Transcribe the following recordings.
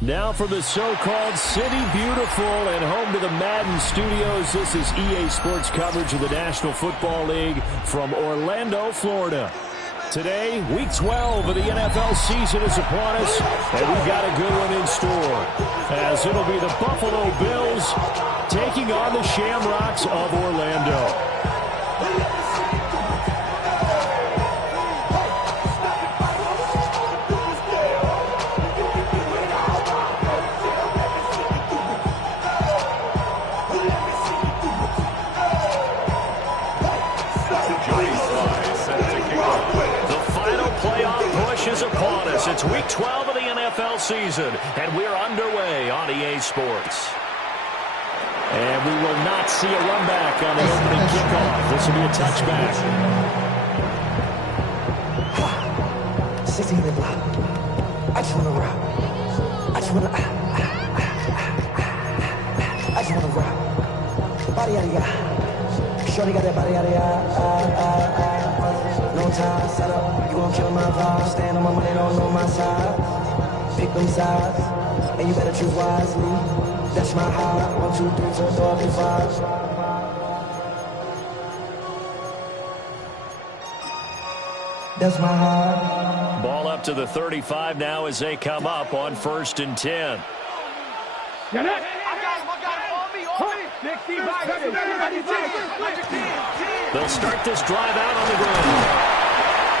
Now for the so-called City Beautiful and home to the Madden Studios. This is EA Sports coverage of the National Football League from Orlando, Florida. Today, Week 12 of the NFL season is upon us, and we've got a good one in store, as it'll be the Buffalo Bills taking on the Shamrocks of Orlando. Is upon us. It's Week 12 of the NFL season, and we're underway on EA Sports. And we will not see a run back on the opening kickoff. This will be a touchback. 16 in the block. I just want to rock. I just want to rock. Body out of ya. Shorty got that body out of ya. No time, set up, you gon' kill my vibe. Stand on my money, don't know my side. Pick them sides, and you better choose wisely. That's my high. 1, 2, 3, 4, 5. That's my high. Ball up to the 35 now as they come up on 1st and 10. Get it! I got him on me. They'll start this drive out on the ground.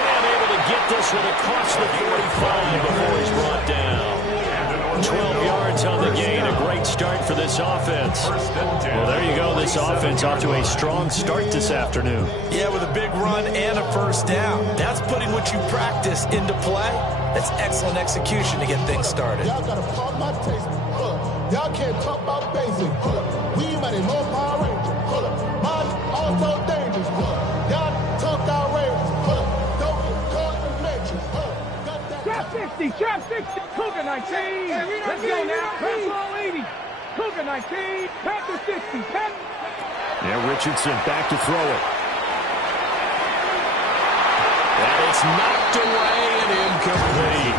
And able to get this one across the 45 before he's brought down. 12 yards on the gain. A great start for this offense. Well, there you go. This offense off to a strong start this afternoon. Yeah, with a big run and a first down. That's putting what you practice into play. That's excellent execution to get things started. Y'all gotta pop my taste. Y'all can't talk about basic. We mighty more Power Ranger. Mine also dangerous. Y'all talk outrageous. Don't get caught in the matrix. Trap 60, trap 60, Cougar 19. Let's go now. Press all 80. Cougar 19, Panther 60. Yeah, Richardson back to throw it. And it's knocked away and incomplete.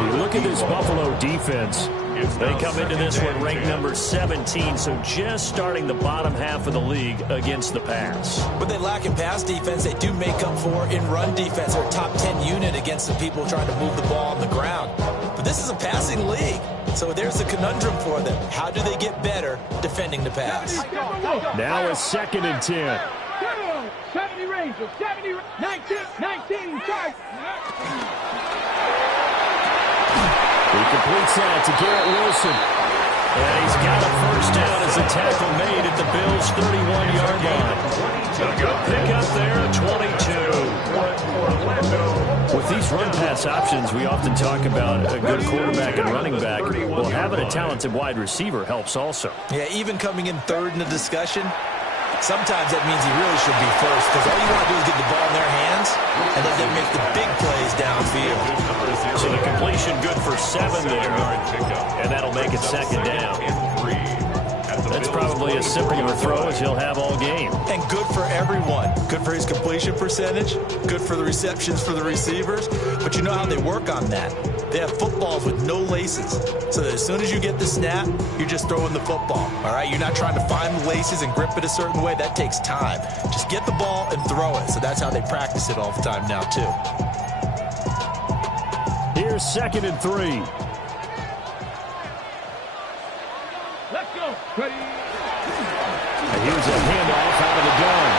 You look at this Buffalo defense. They come into this one ranked number 17, so just starting the bottom half of the league against the pass. What they lack in pass defense, they do make up for in run defense. They're a top 10 unit against the people trying to move the ball on the ground. But this is a passing league, so there's a conundrum for them. How do they get better defending the pass? Now a 2nd and 10. 70 Rangers, 70, 19, charge. He completes that to Garrett Wilson. And he's got a first down as a tackle made at the Bills' 31-yard line. A good pickup there at 22. With these run-pass options, we often talk about a good quarterback and running back. Well, having a talented wide receiver helps also. Yeah, even coming in third in the discussion, sometimes that means he really should be first, because all you want to do is get the ball in their hands and let them make the big plays downfield. So the completion good for 7 there, and that'll make it 2nd down. That's probably as simple of a throw as he'll have all game. And good for everyone. Good for his completion percentage, good for the receptions for the receivers, but you know how they work on that. They have footballs with no laces, so that as soon as you get the snap, you're just throwing the football, all right? You're not trying to find the laces and grip it a certain way. That takes time. Just get the ball and throw it, so that's how they practice it all the time now, too. Here's 2nd and 3. Let's go. Ready. And here's a handoff out of the gun.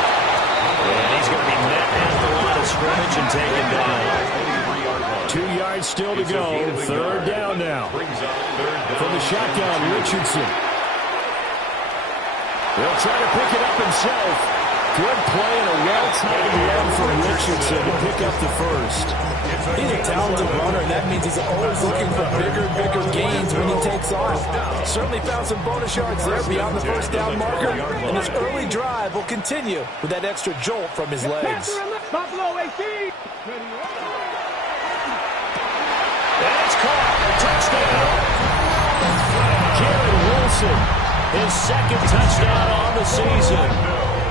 And he's going to be met at the line of scrimmage and taken down. 2 yards still to go. 3rd down now. From the shotgun, Richardson. He'll try to pick it up himself. Good play and a well-timed run from Richardson to pick up the first. He's a talented runner, and that means he's always looking for bigger and bigger gains when he takes off. Certainly found some bonus yards there beyond the first down marker, and his early drive will continue with that extra jolt from his legs. Buffalo 18. And it's caught. Touchdown. Garrett Wilson, his 2nd touchdown on the season.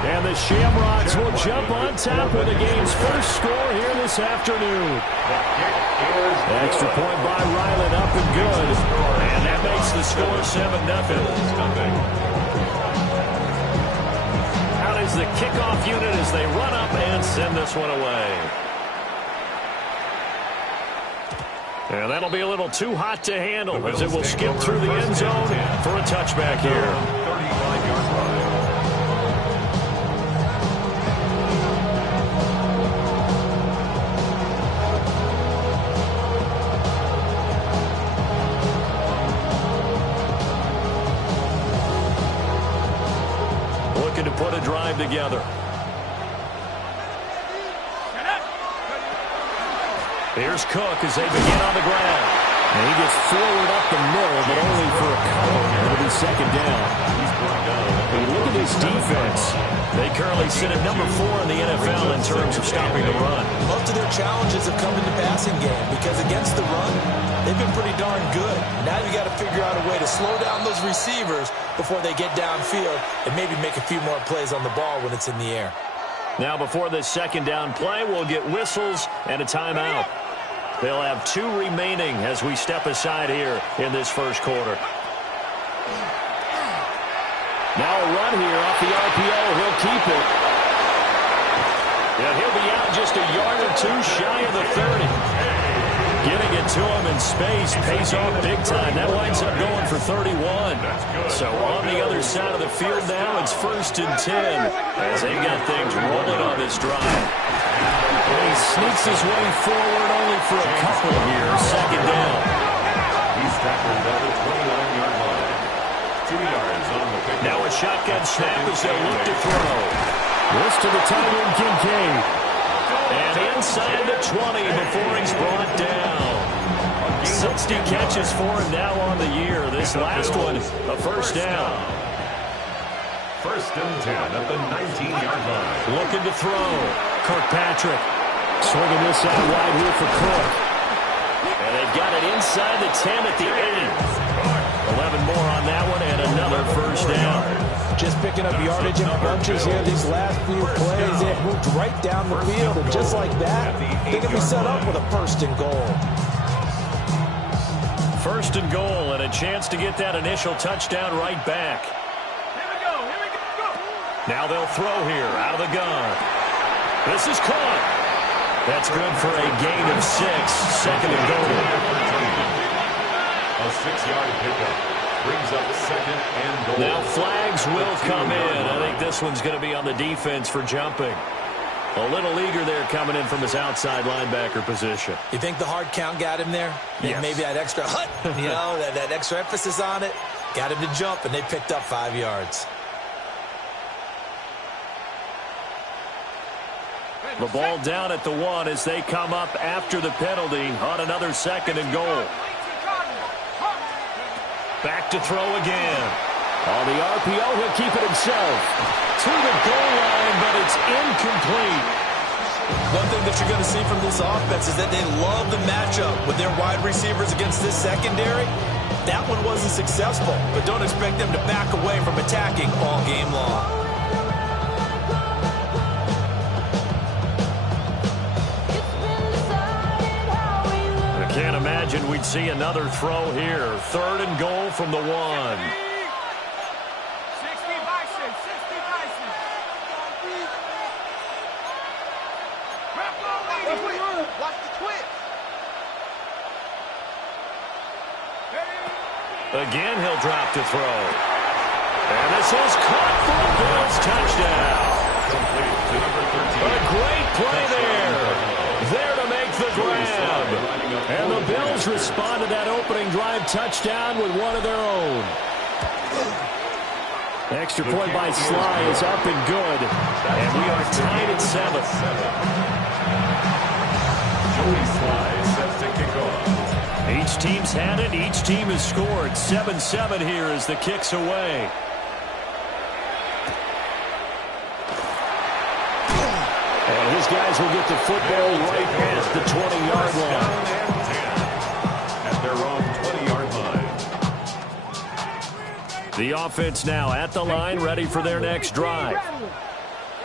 And the Shamrocks will jump on top with the game's first score here this afternoon. Extra point by Ryland, up and good. And that makes the score 7-0. Out is the kickoff unit as they run up and send this one away. And that'll be a little too hot to handle as it will skip through the end zone for a touchback here. 35-yard line. Looking to put a drive together. Here's Cook as they begin on the ground. And he gets forward up the middle, but only for a couple. It'll be second down. And look at this defense. They currently sit at number 4 in the NFL in terms of stopping the run. Most of their challenges have come in the passing game because against the run, they've been pretty darn good. Now you got to figure out a way to slow down those receivers before they get downfield and maybe make a few more plays on the ball when it's in the air. Now before this second down play, we'll get whistles and a timeout. They'll have 2 remaining as we step aside here in this first quarter. Now a run here off the RPO. He'll keep it. And he'll be out just a yard or 2 shy of the 30. Getting it to him in space pays off big time. That winds up going for 31. So on the other side of the field now, it's 1st and 10 as they got things rolling on this drive. And he sneaks his way forward only for a couple here. Second down. He's tackled at the 29-yard line. 2 yards on the pick. Now a shotgun snap as they look to throw. This to the tight end, Kincaid. And inside the 20 before he's brought down. 60 catches for him now on the year. This last one, a first down. 1st and 10 at the 19-yard line. Looking to throw. Kirkpatrick swinging this out wide here for Cook. And they've got it inside the 10 at the 8. 11 more on that one and another first down. Just picking up yardage in bunches here these last few plays. They've moved right down the field, and just like that, they can be set up with a 1st and goal. 1st and goal and a chance to get that initial touchdown right back. Now they'll throw here out of the gun. This is caught. That's good for a gain of 6. 2nd and goal. A 6-yard pickup. Brings up 2nd and goal. Now flags will come in. I think this one's going to be on the defense for jumping. A little eager there coming in from his outside linebacker position. You think the hard count got him there? Yes. Maybe that extra that extra emphasis on it got him to jump, and they picked up 5 yards. The ball down at the 1 as they come up after the penalty on another 2nd and goal. Back to throw again. On the RPO, he'll keep it himself. To the goal line, but it's incomplete. One thing that you're going to see from this offense is that they love the matchup with their wide receivers against this secondary. That one wasn't successful, but don't expect them to back away from attacking all game long. Can't imagine we'd see another throw here. 3rd and goal from the 1. 60 Bison, 60 Bison. Watch the twitch. Again, he'll drop to throw. And this is caught for a Bills touchdown. A great play there. There to make the grab. And the Bills respond to that opening drive touchdown with one of their own. Extra point by Sly is up and good. And we are tied at 7. Joey Sly sets to kick off. Each team's had it. Each team has scored. 7-7 here as the kick's away. And his guys will get the football right past the 20-yard line. At their own 20-yard line. The offense now at the line, ready for their next drive.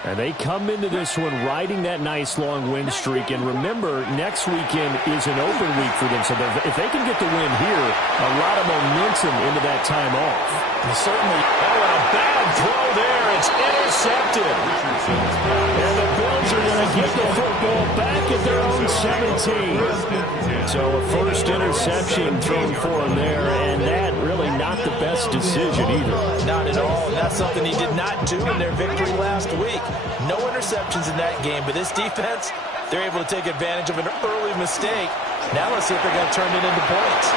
And they come into this one riding that nice long win streak. And remember, next weekend is an open week for them. So if they can get the win here, a lot of momentum into that time off. Certainly. Oh, and a bad throw there. It's intercepted. And the Bills are going to get the football back at their own 17. So a first interception thrown for him there, and that really not the best decision either. Not at all. That's something he did not do in their victory last week. No interceptions in that game, but this defense, they're able to take advantage of an early mistake. Now let's see if they're going to turn it into points.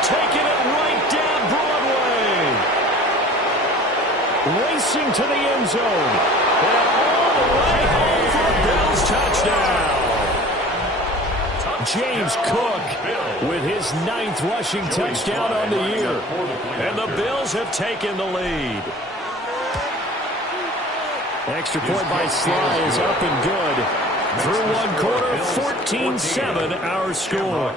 Taking it right down Broadway. Racing to the end zone. And all the way home for a Bills touchdown. James Cook with his 9th rushing touchdown on the year. And the Bills have taken the lead. Extra point by Sly is up and good. Through one quarter, 14-7 our score.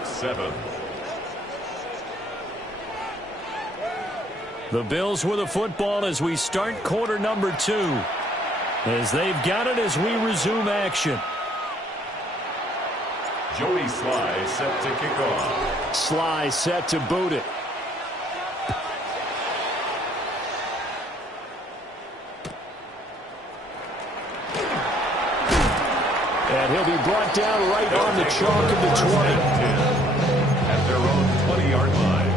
The Bills with the football as we start quarter number 2. As they've got it as we resume action. Joey Sly set to kick off. Sly set to boot it. And he'll be brought down right on the chalk of the 20. At their own 20-yard line.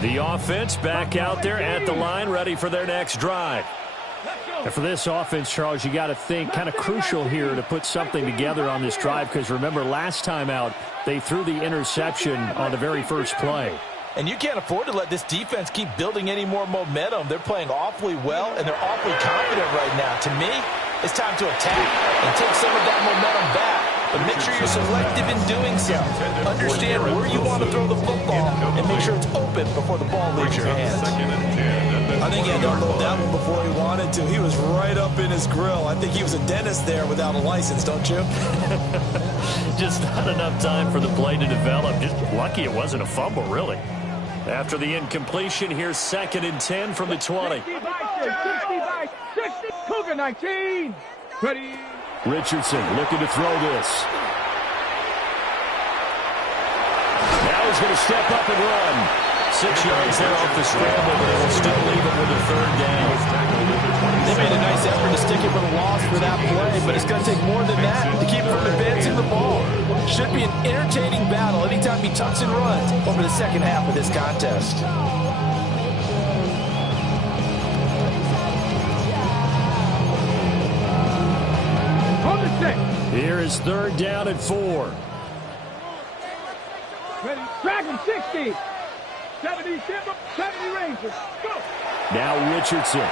The offense back out there at the line, ready for their next drive. And for this offense, Charles, you got to think kind of crucial here to put something together on this drive, because remember last time out they threw the interception on the very first play. And you can't afford to let this defense keep building any more momentum. They're playing awfully well, and they're awfully confident right now. To me, it's time to attack and take some of that momentum back. But make sure you're selective in doing so. Understand where you want to throw the football and make sure it's open before the ball leaves your hands. I think he had to unload that one before he wanted to. He was right up in his grill. I think he was a dentist there without a license, don't you? Just not enough time for the play to develop. Just lucky it wasn't a fumble, really. After the incompletion, here's 2nd and 10 from the 20. 60 by 60. Cougar 19. Ready. Richardson looking to throw this. Now he's going to step up and run. 6 yards there off the scramble, but it will still leave him with a 3rd down. They made a nice effort to stick it with a loss for that play, but it's going to take more than that to keep him from advancing the ball. Should be an entertaining battle anytime he tucks and runs over the second half of this contest. Here is 3rd down and 4. Ready. Dragon 60. 70 Timber, 70 Rangers. Go. Now Richardson.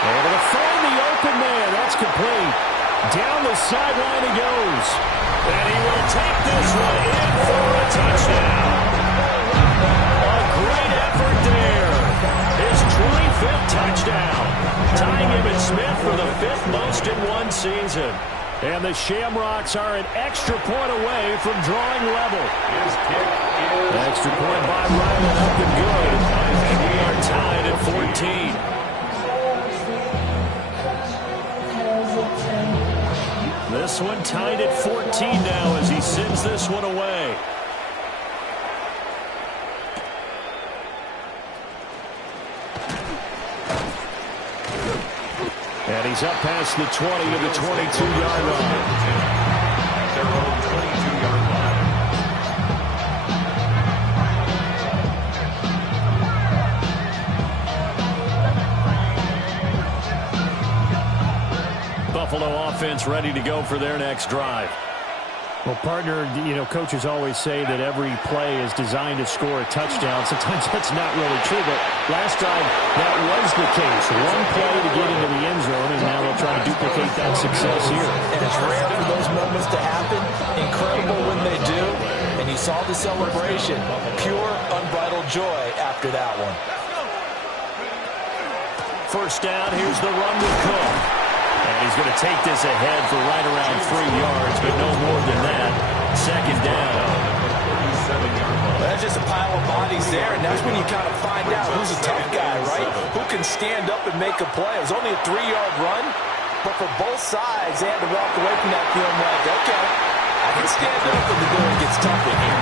Able to find the open man. That's complete. Down the sideline he goes. And he will take this one in for a touchdown. A great effort there. His 25th touchdown. Tying Emmitt Smith for the 5th most in one season. And the Shamrocks are an extra point away from drawing level. His kick is Extra point by Ryman, up and good. And we are tied at 14. This one tied at 14 now as he sends this one away. And he's up past the 20 to the 22-yard line. at their own 22-yard line. Buffalo offense ready to go for their next drive. Well, partner, coaches always say that every play is designed to score a touchdown. Sometimes that's not really true, but last drive, that was the case. One play to get into the end zone, and now they'll try to duplicate that success here. And it's rare for those moments to happen. Incredible when they do. And you saw the celebration. Pure, unbridled joy after that one. First down, here's the run with Cook. And he's going to take this ahead for right around 3 yards, but no more than that. Second down. 37-yard line. That's just a pile of bodies there, and that's when you kind of find out who's a tough guy, right? Who can stand up and make a play. It was only a 3-yard run, but for both sides, they had to walk away from that feeling like, okay, I can stand up when the going gets tough in here.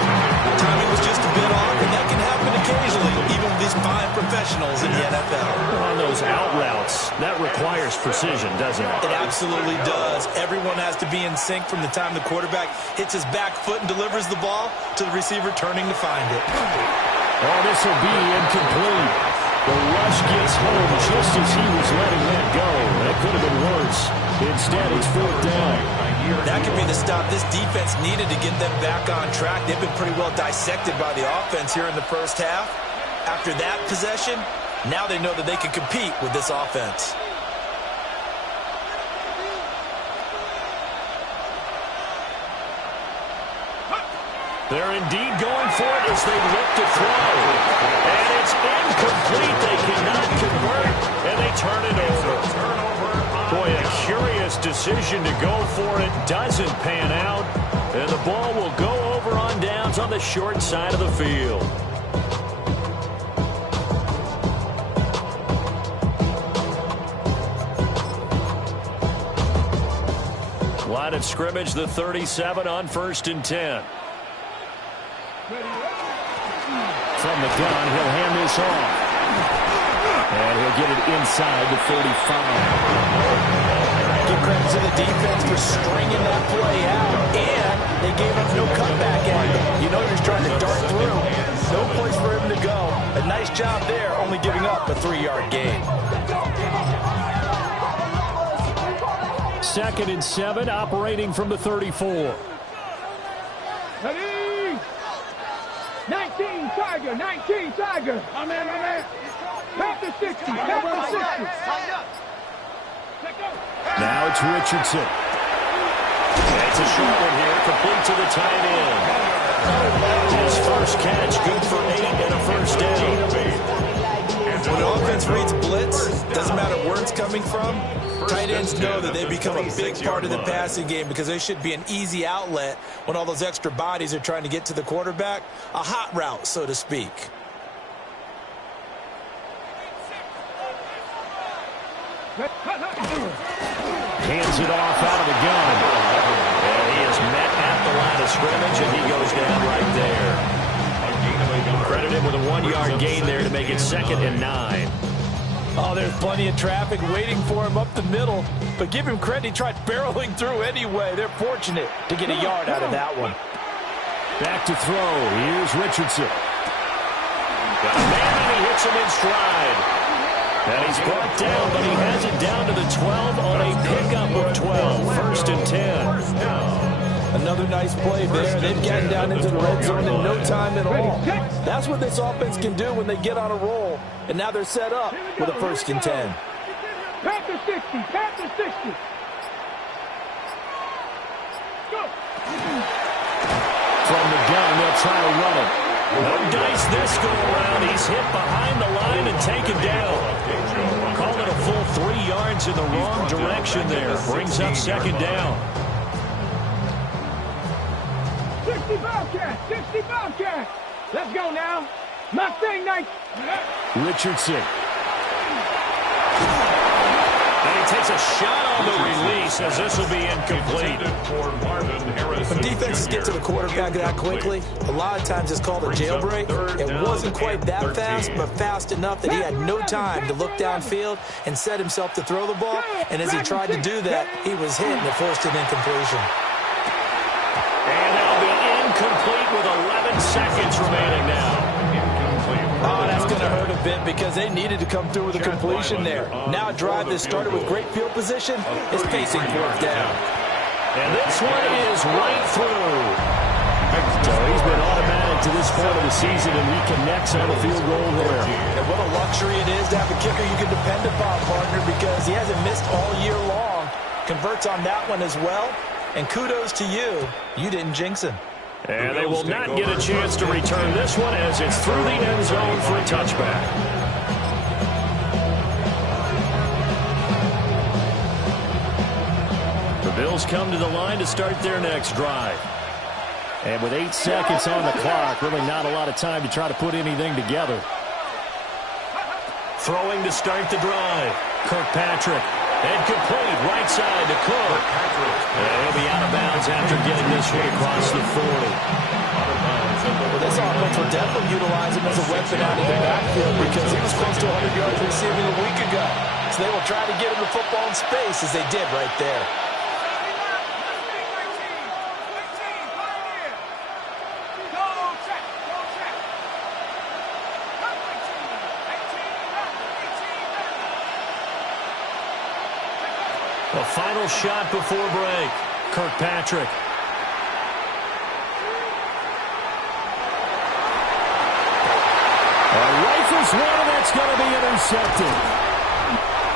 Timing was just a bit off, and that can happen occasionally, even with these fine professionals in the NFL. On those out routes, that requires precision, doesn't it? It absolutely does. Everyone has to be in sync from the time the quarterback hits his back foot and delivers the ball to the receiver turning to find it. Oh, this will be incomplete. The rush gets home just as he was letting that go. That could have been worse. Instead, it's 4th down. That could be the stop this defense needed to get them back on track. They've been pretty well dissected by the offense here in the first half. After that possession, now they know that they can compete with this offense. They're indeed going for it as they look to throw. And it's incomplete. They cannot convert, and they turn it over. Boy, a curious decision to go for it. Doesn't pan out. And the ball will go over on downs on the short side of the field. Line of scrimmage, the 37 on 1st and 10. From the gun, he'll hand this off. And he'll get it inside the 35. Give credit to the defense for stringing that play out, and they gave up no cutback angle. You know you're trying to dart through. No place for him to go. A nice job there, only giving up a 3-yard gain. 2nd and 7, operating from the 34. Ready? 19 Tiger, 19 Tiger. My man. Back to 60, back to 60. Now it's Richardson. That's a short one here, complete to the tight end. His first catch, good for 8 and a first down. When the offense reads blitz, doesn't matter where it's coming from, tight ends know that they become a big part of the passing game because they should be an easy outlet when all those extra bodies are trying to get to the quarterback. A hot route, so to speak. Hands it off out of the gun. And he is met at the line of scrimmage, and he goes down right there. Credit him with a 1-yard gain there to make it 2nd and 9. Oh, there's plenty of traffic waiting for him up the middle. But give him credit, he tried barreling through anyway. They're fortunate to get a yard out of that one. Back to throw. Here's Richardson. Got a man, and he hits him in stride. And he's brought down, but he has it down to the 12 on a pickup of 12. 1st and 10. Another nice play there. They've gotten down into the red zone in no time at all. That's what this offense can do when they get on a roll. And now they're set up with a 1st and 10. Back to 60, back to 60. Go. From the gun, they'll try to run it. No dice this go around. He's hit behind the line and taken down. Called it a full 3 yards in the wrong direction there. Brings up 2nd down. 60 Bobcats, 60 Bobcats. Let's go now. Mustang Knight. Richardson. And he takes a shot on the release as this will be incomplete. When defenses get to the quarterback that quickly, a lot of times it's called a jailbreak. It wasn't quite that fast, but fast enough that he had no time to look downfield and set himself to throw the ball. And as he tried to do that, he was hit and it forced an incompletion. And that'll be incomplete with 11 seconds remaining now. Oh, that's going to hurt a bit because they needed to come through with a completion there. Now a drive that started with great field position is pacing 4th down. And this one is right through. So he's been automatic to this point of the season, and he connects on the field goal there. And what a luxury it is to have a kicker you can depend upon, partner, because he hasn't missed all year long. Converts on that one as well. And kudos to you. You didn't jinx him. And they will not get a chance to return this one as it's through the end zone for a touchback. The Bills come to the line to start their next drive. And with 8 seconds on the clock, really not a lot of time to try to put anything together. Throwing to start the drive. Kirkpatrick. And complete right side to Cook. And he'll be out of bounds after getting this one across the 40. Well, this offense will definitely utilize him as a weapon out of the backfield because he was close to 100 yards receiving a week ago. So they will try to get him the football in space as they did right there. The final shot before break. Kirkpatrick. Rifles one, and that's going to be intercepted.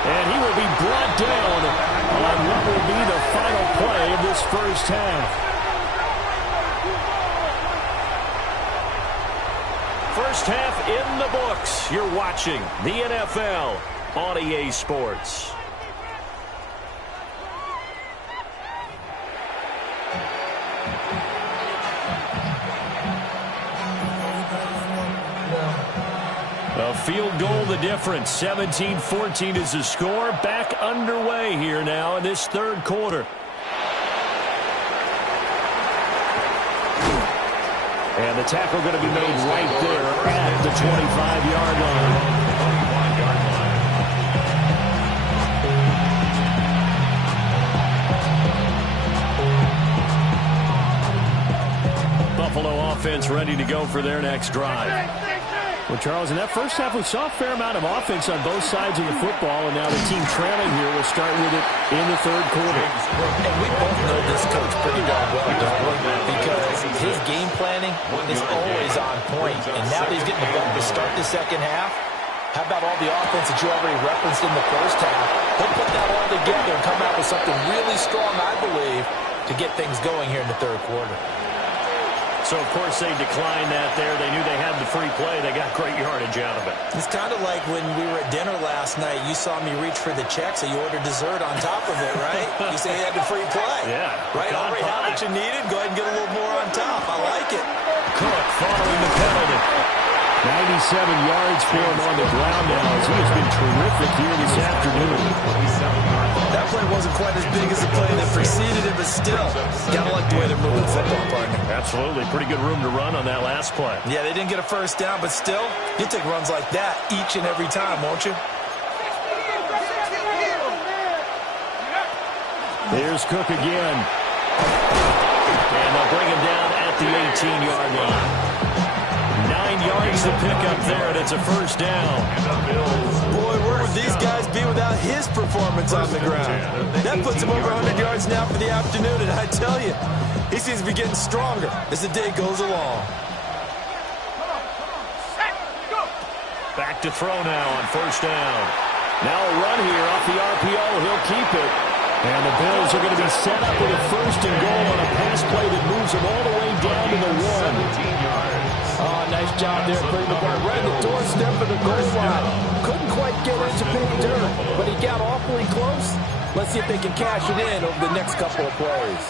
And he will be brought down on what will be the final play of this first half. First half in the books. You're watching the NFL on EA Sports. A field goal the difference. 17-14 is the score. Back underway here now in this third quarter. And the tackle going to be made right there at the 25-yard line. Buffalo offense ready to go for their next drive. Well, Charles, in that first half, we saw a fair amount of offense on both sides of the football, and now the team trailing here will start with it in the third quarter. And we both know this coach pretty darn well, don't we? Because his game planning is always on point, and now that he's getting the ball to start the second half, how about all the offense that you already referenced in the first half? He'll put that all together and come out with something really strong, I believe, to get things going here in the third quarter. So, of course, they declined that there. They knew they had the free play. They got great yardage out of it. It's kind of like when we were at dinner last night. You saw me reach for the check, so you ordered dessert on top of it, right? You say you had the free play. Yeah. Right? Already had what you needed. Go ahead and get a little more on top. I like it. Cook following the penalty. 97 yards for him on the ground now as he has been terrific here this afternoon. That play wasn't quite as big as the play that preceded it, but still, gotta like the way they're moving the football, partner. Absolutely. Pretty good room to run on that last play. Yeah, they didn't get a first down, but still, you take runs like that each and every time, won't you? There's Cook again. And they'll bring him down at the 18-yard line. 9 yards to pick up there, and it's a first down. Boy, where would these guys be without his performance on the ground? That puts him over 100 yards now for the afternoon, and I tell you, he seems to be getting stronger as the day goes along. Back to throw now on first down. Now a run here off the RPO. He'll keep it. And the Bills are going to be set up with a first and goal on a pass play that moves them all the way down to the 1. Oh, nice job there, putting the ball right in the doorstep of the goal line. Couldn't quite get into big dirt, but he got awfully close. Let's see if they can cash it in over the next couple of plays.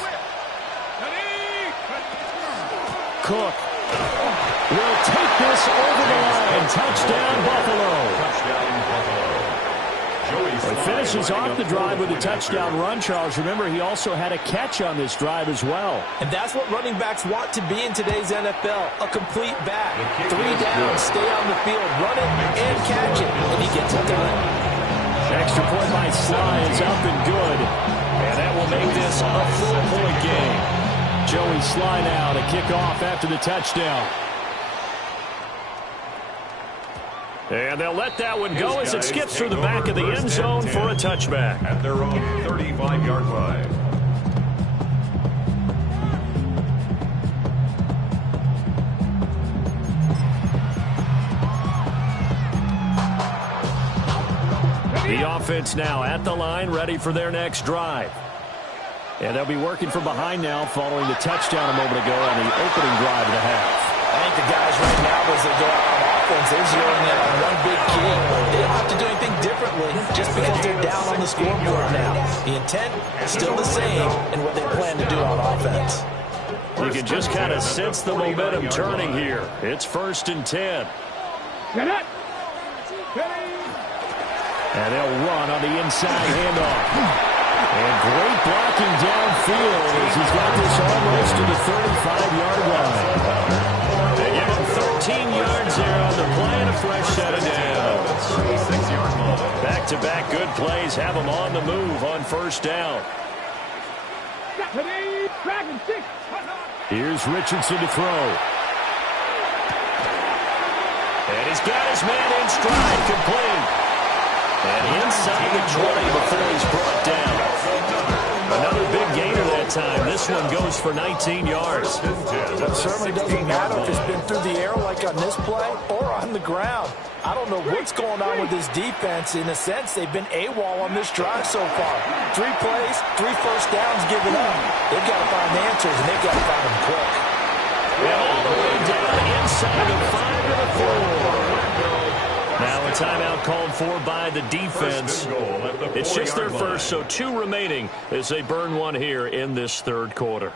Cook will take this over the line. Touchdown, Buffalo. He finishes off the drive with a touchdown run, Charles. Remember, he also had a catch on this drive as well. And that's what running backs want to be in today's NFL, a complete back. 3 down, stay on the field, run it, and catch it, and he gets it done. Extra point by Sly is up and good, and that will make this a 4-point game. Joey Sly now to kick off after the touchdown. And they'll let that one go as it skips through the back of the end zone for a touchback. At their own 35-yard line. The offense now at the line, ready for their next drive. And they'll be working from behind now following the touchdown a moment ago on the opening drive of the half. I think the guys right now, as they go out on offense, they're zeroing in on one big key. They don't have to do anything differently just because they're down on the scoreboard now. The intent is still the same in what they plan to do on offense. You can just kind of sense the momentum turning here. It's 1st and 10. And they'll run on the inside handoff. And great blocking downfield as he's got this almost to the 35-yard line. They give him 13 yards there on the play and a fresh set of downs. Back-to-back good plays have them on the move on 1st down. Here's Richardson to throw. And he's got his man in stride, complete. And inside the 20 before he's brought down. Another big gainer that time. This one goes for 19 yards. It certainly doesn't matter if it's been through the air like on this play or on the ground. I don't know what's going on with this defense. In a sense, they've been AWOL on this drive so far. 3 plays, 3 first downs given up. They've got to find answers, and they've got to find them quick. And all the way down inside the 5 to the 4. Now a timeout called for by the defense. It's just their first, so 2 remaining as they burn one here in this 3rd quarter.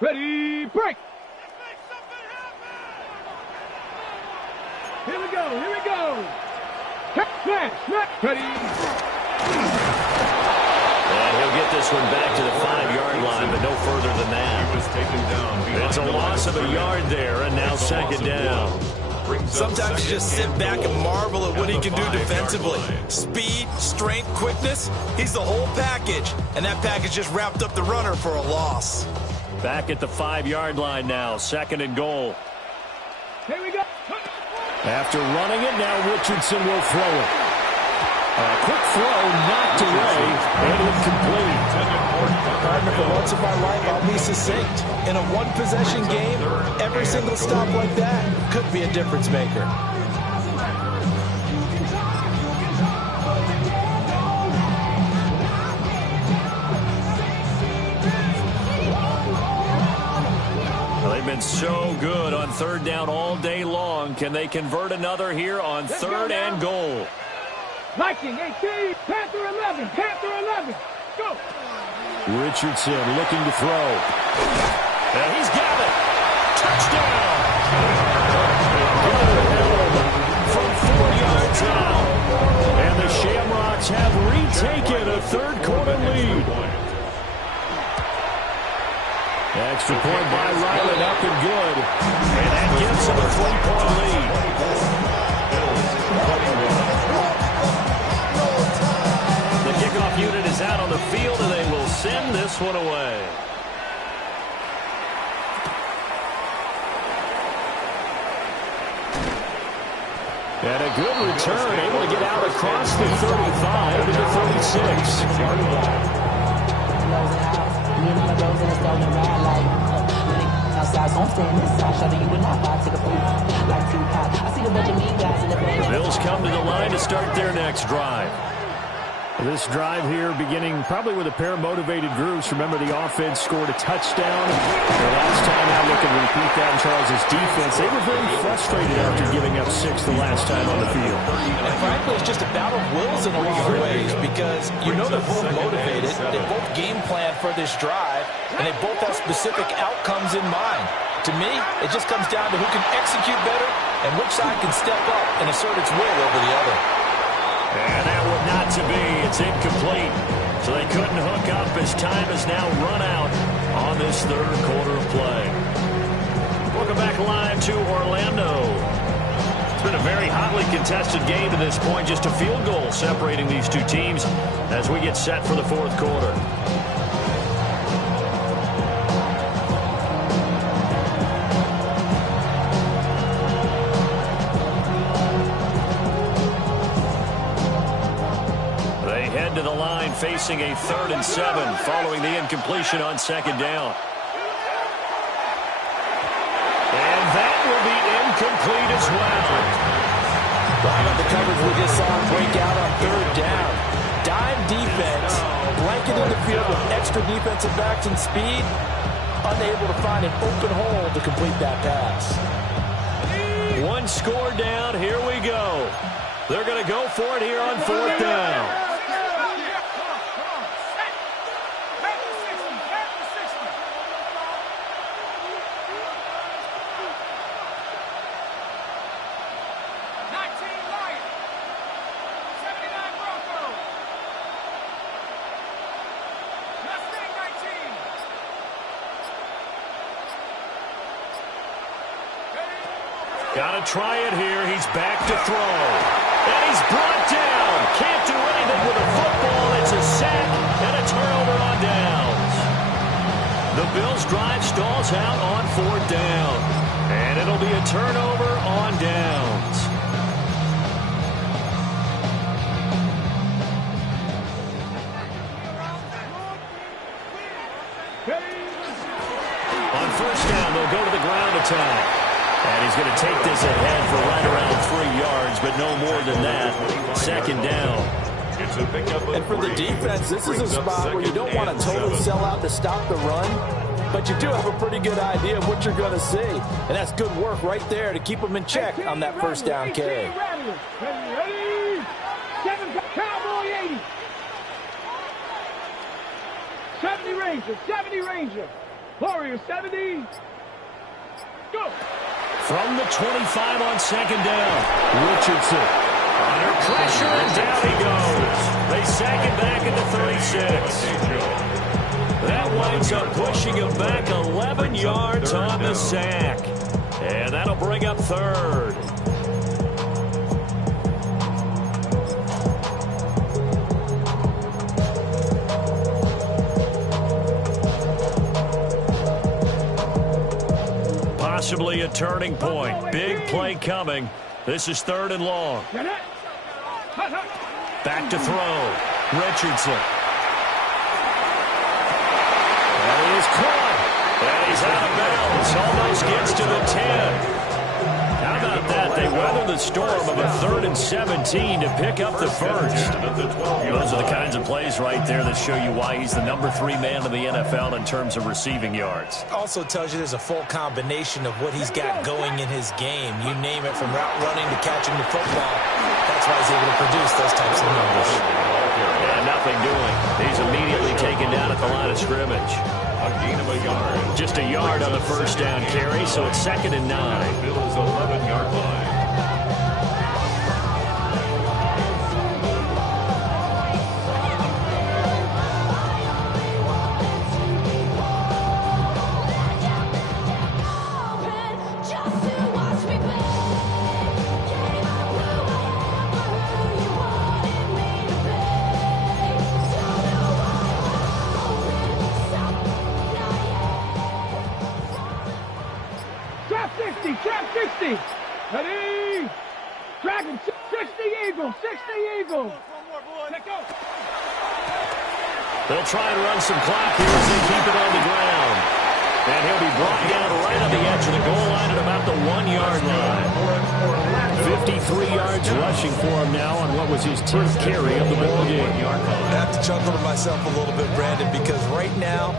Ready, break! Here we go! Smash! Ready! And he'll get this one back to the 5-yard line, but no further than that. It's a loss of a yard there, and now 2nd down. Sometimes you just sit back and marvel at what he can do defensively. Speed, strength, quickness, he's the whole package. And that package just wrapped up the runner for a loss. Back at the 5-yard line now, 2nd and goal. Here we go. After running it, now Richardson will throw it. A quick throw, knocked away, and incomplete. For once in my life, I'll be succinct. In a one-possession game, every single stop like that could be a difference maker. Well, they've been so good on 3rd down all day long. Can they convert another here on 3rd and goal? Viking 18, Panther 11, go! Richardson looking to throw. And he's got it. Touchdown! From 4 yards out. And the Shamrocks have retaken a 3rd quarter lead. Extra point by Ryland, up and good. And that gives them a 3-point lead. Kickoff unit is out on the field, and they will send this one away. And a good return, able to get out across the 35 to the 36. The Bills come to the line to start their next drive. This drive here beginning probably with a pair of motivated groups. Remember, the offense scored a touchdown. The last time out, looking to repeat that in Charles' defense. They were very frustrated after giving up 6 the last time on the field. And frankly, it's just a battle of wills in a lot of ways because you know they're both motivated. They both game plan for this drive, and they both have specific outcomes in mind. To me, it just comes down to who can execute better and which side can step up and assert its will over the other. And that would not to be. It's incomplete. So they couldn't hook up as time has now run out on this 3rd quarter of play. Welcome back live to Orlando. It's been a very hotly contested game to this point. Just a field goal separating these 2 teams as we get set for the 4th quarter. To the line facing a 3rd and 7 following the incompletion on 2nd down. And that will be incomplete as well. Right on the coverage we just saw him break out on 3rd down. Dime defense, blanketing the field with extra defensive backs and speed, unable to find an open hole to complete that pass. One score down. Here we go. They're going to go for it here on 4th down. Got to try it here. He's back to throw. And he's brought down. Can't do anything with a football. It's a sack and a turnover on downs. The Bills' drive stalls out on 4th down. And it'll be a turnover on downs. On 1st down, they'll go to the ground attack. And he's going to take this ahead for right around 3 yards, but no more than that. 2nd down. And for the defense, this is a spot where you don't want to totally sell out to stop the run, but you do have a pretty good idea of what you're going to see. And that's good work right there to keep them in check on that 1st down carry. Ready. 7 Cowboy 80. 70 Ranger. 70 Ranger. Warrior 70. Go. From the 25 on 2nd down. Richardson under pressure, and down he goes. They sack him back at the 36. That winds up pushing him back 11 yards on the sack. And that'll bring up 3rd. Possibly a turning point. Big play coming. This is 3rd and long. Back to throw. Richardson. And he is caught. And he's out of bounds. Almost gets to the 10. How about that? They weather the storm of a 3rd and 17 to pick up the 1st. Those are the kinds of plays right there that show you why he's the number 3 man in the NFL in terms of receiving yards. Also tells you there's a full combination of what he's got going in his game. You name it, from route running to catching the football. That's why he's able to produce those types of numbers. And nothing doing. He's immediately taken down at the line of scrimmage. A gain of a yard. Just a yard on the 1st down carry, so it's 2nd and 9. Bills 11-yard line. Ready. Dragon 60 Eagles. 60 Eagles. Let go. They'll try and run some clock here as they keep it on the ground. And he'll be brought down right on the edge of the goal line at about the 1-yard line. 53 yards rushing for him now on what was his 10th carry of the ball game. I have to chuckle to myself a little bit, Brandon, because right now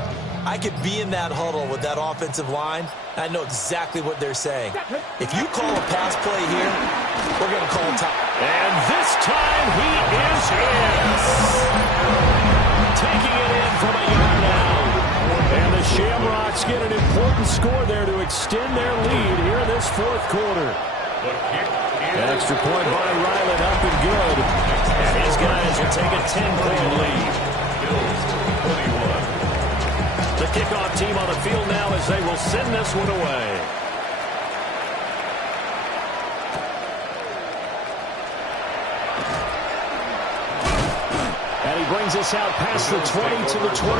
I could be in that huddle with that offensive line. I know exactly what they're saying. If you call a pass play here, we're going to call time. And this time he is in. Taking it in from a yard out. And the Shamrocks get an important score there to extend their lead here in this 4th quarter. An extra point by Ryland up and good. And his guys will take a 10-point lead. The kickoff team on the field now as they will send this one away. And he brings us out past the 20 to the 24.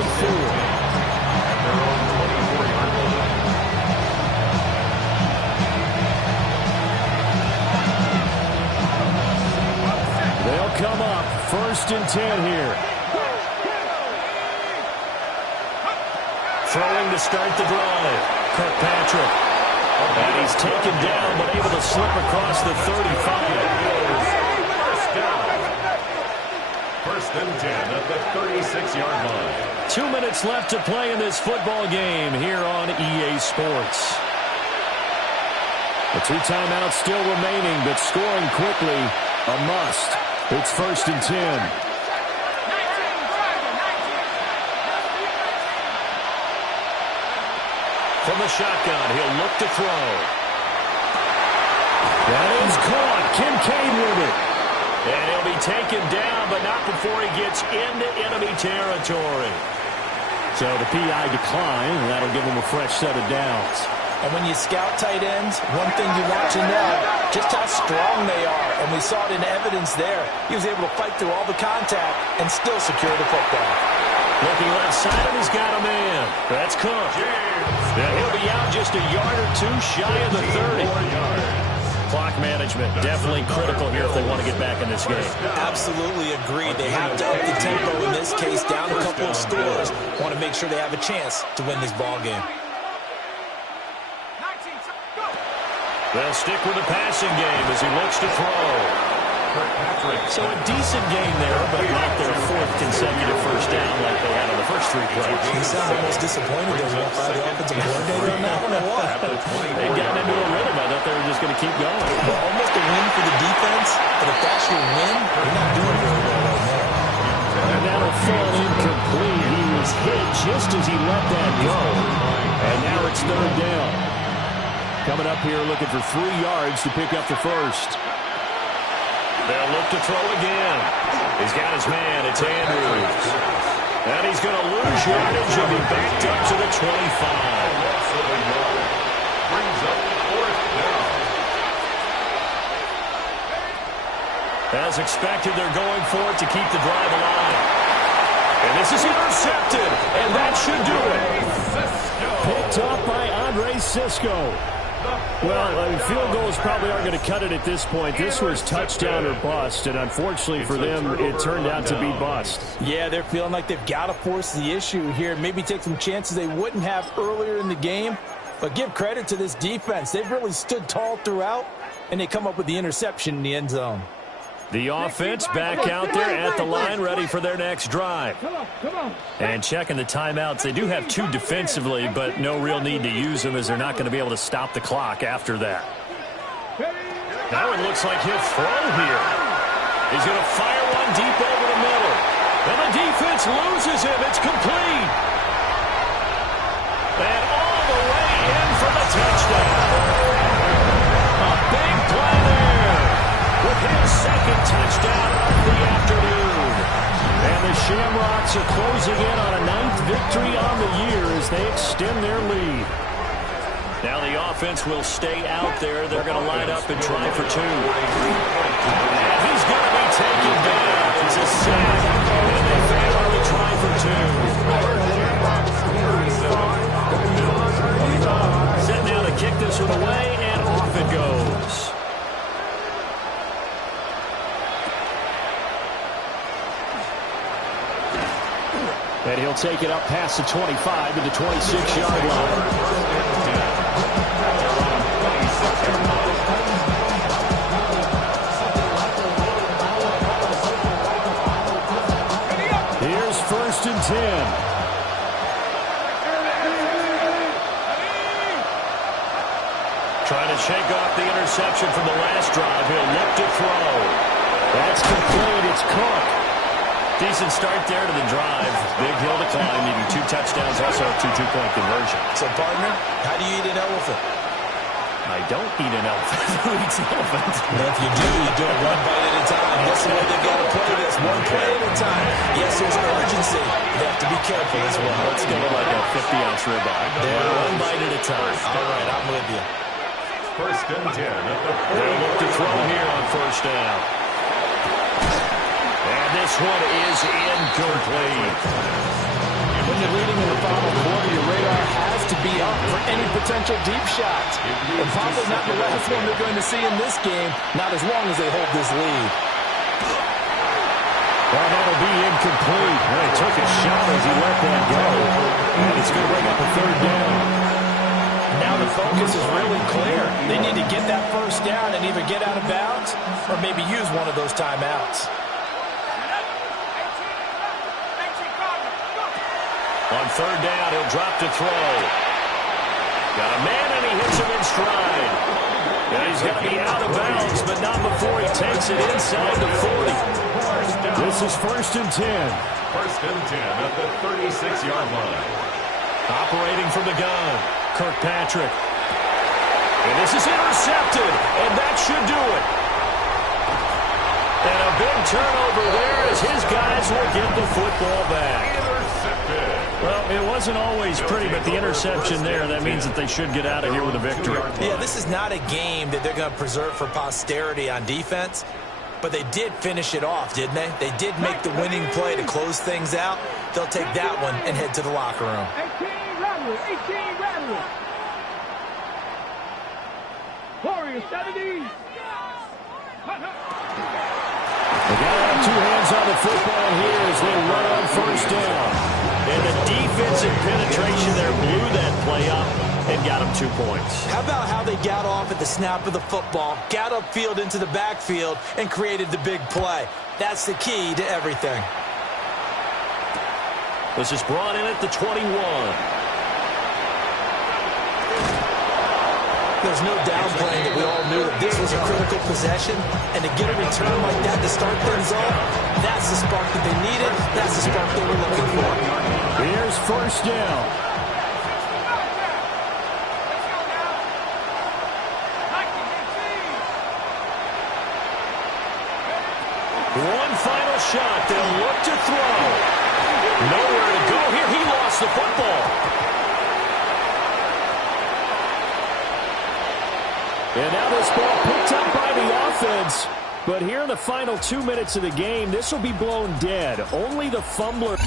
They'll come up 1st and 10 here. Throwing to start the drive. Kirkpatrick. And he's taken down, but able to slip across the 35. 1st and 10 at the 36-yard line. 2 minutes left to play in this football game here on EA Sports. The 2 timeouts still remaining, but scoring quickly, a must. It's 1st and 10. From the shotgun, he'll look to throw. That is caught. Kincaid with it. And he'll be taken down, but not before he gets into enemy territory. So the PI decline, and that'll give him a fresh set of downs. And when you scout tight ends, one thing you want to know, just how strong they are. And we saw it in evidence there. He was able to fight through all the contact and still secure the football. Looking left side, and he's got a man. That's Cook. Yeah, he'll be out just a yard or 2 shy of the 30. Clock management definitely critical here if they want to get back in this game. Absolutely agreed. They have to up the tempo in this case, down a couple of scores. Want to make sure they have a chance to win this ball game. They'll stick with the passing game as he looks to throw. So a decent game there, but not their 4th consecutive first down like they had on the first 3 plays. You sound almost disappointed they won't fire the offensive coordinator on that one or what? They've gotten into a rhythm. I thought they were just going to keep going. Well, almost a win for the defense, but if that's your win, you're not doing very well right now. And that'll fall incomplete. He was hit just as he let that go. And now it's 3rd down. Coming up here looking for 3 yards to pick up the first. They'll look to throw again. He's got his man. It's Andrews. And he's going to lose yardage. He'll be backed up to the 25. Brings up 4th down. As expected, they're going for it to keep the drive alive. And this is intercepted. And that should do it. Picked up by Andre Cisco. Well, field goals probably aren't going to cut it at this point. This was touchdown or bust, and unfortunately for them, it turned out to be bust. Yeah, they're feeling like they've got to force the issue here. Maybe take some chances they wouldn't have earlier in the game. But give credit to this defense. They've really stood tall throughout, and they come up with the interception in the end zone. The offense back out there at the line, ready for their next drive. And checking the timeouts. They do have 2 defensively, but no real need to use them as they're not going to be able to stop the clock after that. Now it looks like he'll throw here. He's going to fire one deep over the middle. And the defense loses him. It's complete. And all the way in for the touchdown. A big play there. With his 2nd touchdown of the afternoon. And the Shamrocks are closing in on a 9th victory on the year as they extend their lead. Now the offense will stay out there. They're going to line up and try for 2. And he's going to be taken down. It's a sack. And they fail on the try for 2. Set now to kick this one away, and off it goes. And he'll take it up past the 25 to the 26-yard line. Here's 1st and 10. Trying to shake off the interception from the last drive. He'll look to throw. That's complete. It's Cook. Decent start there to the drive. Big hill to climb, needing 2 touchdowns, also a 2 two-point conversion. So, partner, how do you eat an elephant? I don't eat an elephant. Who eats an elephant? Well, if you do it one bite at a time. That's the way they've got to play this, one play at a time. Yes, there's urgency. They have to be careful as well. Let's go with like a 50-ounce ribeye. One bite at a time. All right, I'm with you. 1st and 10 at the 40. They'll look to throw here on 1st down. And this one is incomplete. When you're leading in the final quarter, your radar has to be up for any potential deep shots. And probably not the last one they're going to see in this game, not as long as they hold this lead. Well, that'll be incomplete. Well, he took a shot as he let that go. And it's going to bring up a 3rd down. Now the focus is really clear. They need to get that 1st down and either get out of bounds or maybe use one of those timeouts. On 3rd down, he'll drop to throw. Got a man, and he hits him in stride. And he's going to be out of bounds, but not before he takes it inside the 40. This is 1st and 10. 1st and 10 at the 36-yard line. Operating from the gun, Kirkpatrick. And this is intercepted, and that should do it. And a big turnover there as his guys will get the football back. Well, it wasn't always pretty, but the interception there, that means that they should get out of here with a victory. Yeah, this is not a game that they're going to preserve for posterity on defense, but they did finish it off, didn't they? They did make the winning play to close things out. They'll take that one and head to the locker room. 18 Rattler, 18 Rattler. Warriors 70. They got to have two hands on the football here as they run on 1st down. And the defensive penetration there blew that play up and got them 2 points. How about how they got off at the snap of the football, got upfield into the backfield, and created the big play? That's the key to everything. This is brought in at the 21. There's no downplaying that we all knew that this was a critical possession, and to get a return like that to start things off, that's the spark that they needed. That's the spark they were looking for. Here's 1st down. One final shot. They'll look to throw. Nowhere to go here. He lost the football. And now this ball picked up by the offense. But here in the final 2 minutes of the game, this will be blown dead. Only the fumbler.